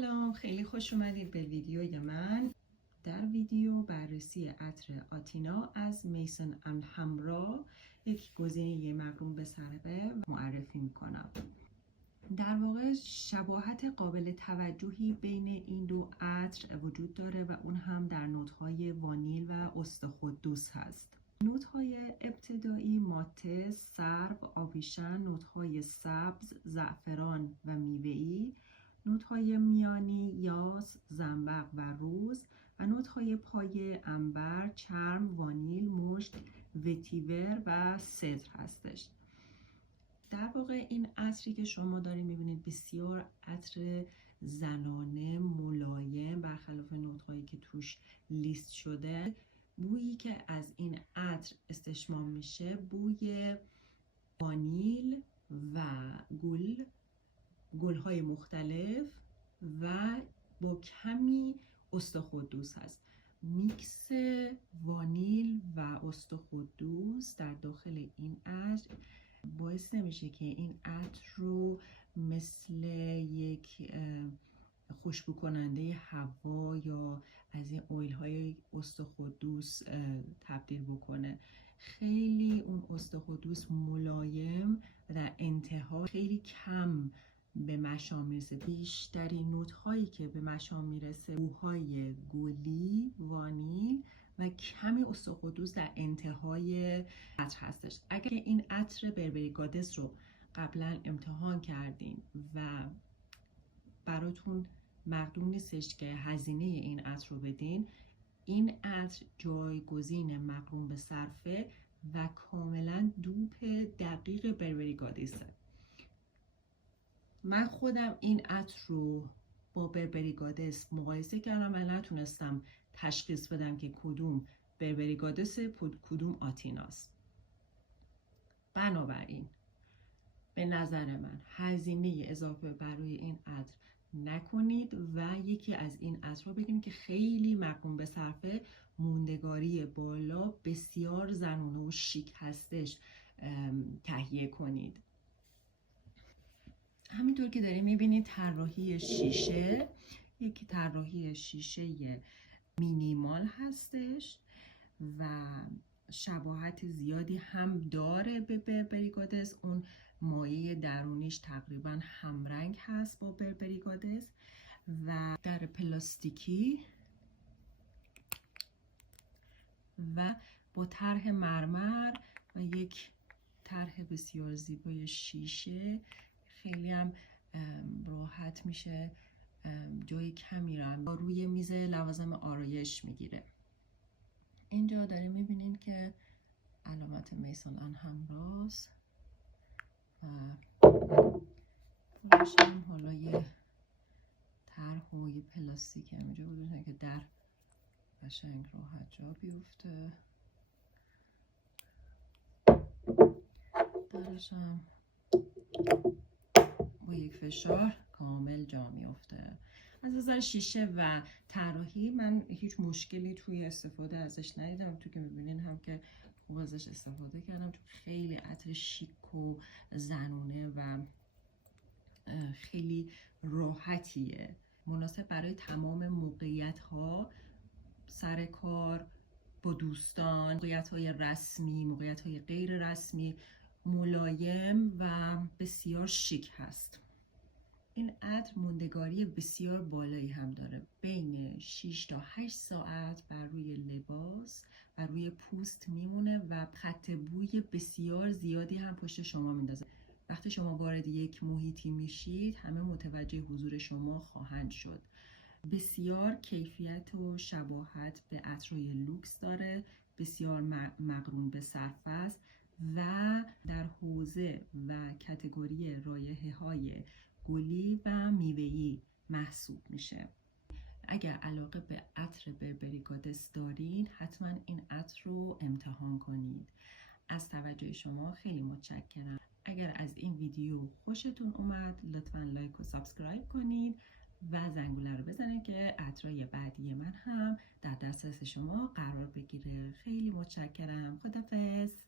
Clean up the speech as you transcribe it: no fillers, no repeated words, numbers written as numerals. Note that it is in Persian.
سلام، خیلی خوش اومدید به ویدیوی من. در ویدیو بررسی عطر آتینا از میسن اند همرا، یک گزینه مقرون به صرفه معرفی میکنم. در واقع شباهت قابل توجهی بین این دو عطر وجود داره و اون هم در نوت‌های وانیل و استخواددوس هست. نوت‌های ابتدایی ماته، سرب، آبیشن، نوت‌های سبز، زعفران و میوه‌ای، نوت‌های میانی یاس، زنبق و روز و نوت‌های پایه عنبر، چرم، وانیل، مشک، وتیور و سدر هستش. در واقع این عطری که شما دارید میبینید بسیار عطر زنانه، ملایم، برخلاف نوت‌هایی که توش لیست شده. بویی که از این عطر استشمام میشه بوی وانیل و گل‌های مختلف و با کمی استخواددوس هست. میکس وانیل و استخواددوس در داخل این عطر باعث نمیشه که این عطر رو مثل یک خوشبو کننده هوا یا از این اویل های استخواددوس تبدیل بکنه. خیلی اون استخواددوس ملایم و در انتها خیلی کم به مشام میرسه. بیشترین نوت هایی که به مشام میرسه بوهای گلی، وانیل و کمی استخواددوس در انتهای عطر هستش. اگر این عطر بربری گادس رو قبلا امتحان کردین و براتون مقدور نیستش که هزینه این عطر رو بدین، این عطر جایگزین مقرون به صرفه و کاملا دوپ دقیق بربری گادسه. من خودم این عطر رو با بربری گادس مقایسه کردم و نتونستم تشخیص بدم که کدوم بربری گادس کدوم آتیناست. بنابراین به نظر من هزینه اضافه برای این عطر نکنید و یکی از این عطرها بگیرید که خیلی مقرون به صرفه، موندگاری بالا، بسیار زنونه و شیک هستش تهیه کنید. همینطور که دارید میبینید طراحی شیشه یک طراحی شیشه مینیمال هستش و شباهت زیادی هم داره به بربری گادس. اون مایه درونیش تقریبا همرنگ هست با بربری گادس و در پلاستیکی و با طرح مرمر و یک طرح بسیار زیبای شیشه. خیلی هم راحت میشه جای کمی رو روی میز لوازم آرایش میگیره. اینجا داریم میبینین که علامت میسن اند همراست و باشیم حالا یه طرح و یه پلاستیک همینجا بودن که در قشنگ راحت جا بیفته. درش هم با یک فشار کامل جا میفته. از نظر شیشه و طراحی من هیچ مشکلی توی استفاده ازش ندیدم. تو که میبینین هم که خوب ازش استفاده کردم، چون خیلی عطر شیک و زنونه و خیلی راحتیه، مناسب برای تمام موقعیت ها، سر کار، با دوستان، موقعیت های رسمی، موقعیت های غیر رسمی، ملایم و بسیار شیک هست. این عطر موندگاری بسیار بالایی هم داره، بین 6 تا 8 ساعت بر روی لباس و روی پوست میمونه و خط بوی بسیار زیادی هم پشت شما میندازه. وقتی شما وارد یک محیطی میشید همه متوجه حضور شما خواهند شد. بسیار کیفیت و شباهت به عطرهای لوکس داره، بسیار مقرون به صرفه است و در حوزه و کاتگوری رایحه‌های گلی و میوه‌ای محسوب میشه. اگر علاقه به عطر بربری گادس دارید حتما این عطر رو امتحان کنید. از توجه شما خیلی متشکرم. اگر از این ویدیو خوشتون اومد لطفاً لایک و سابسکرایب کنید و زنگوله رو بزنید که عطرهای بعدی من هم در دسترس شما قرار بگیره. خیلی متشکرم. خداحافظ.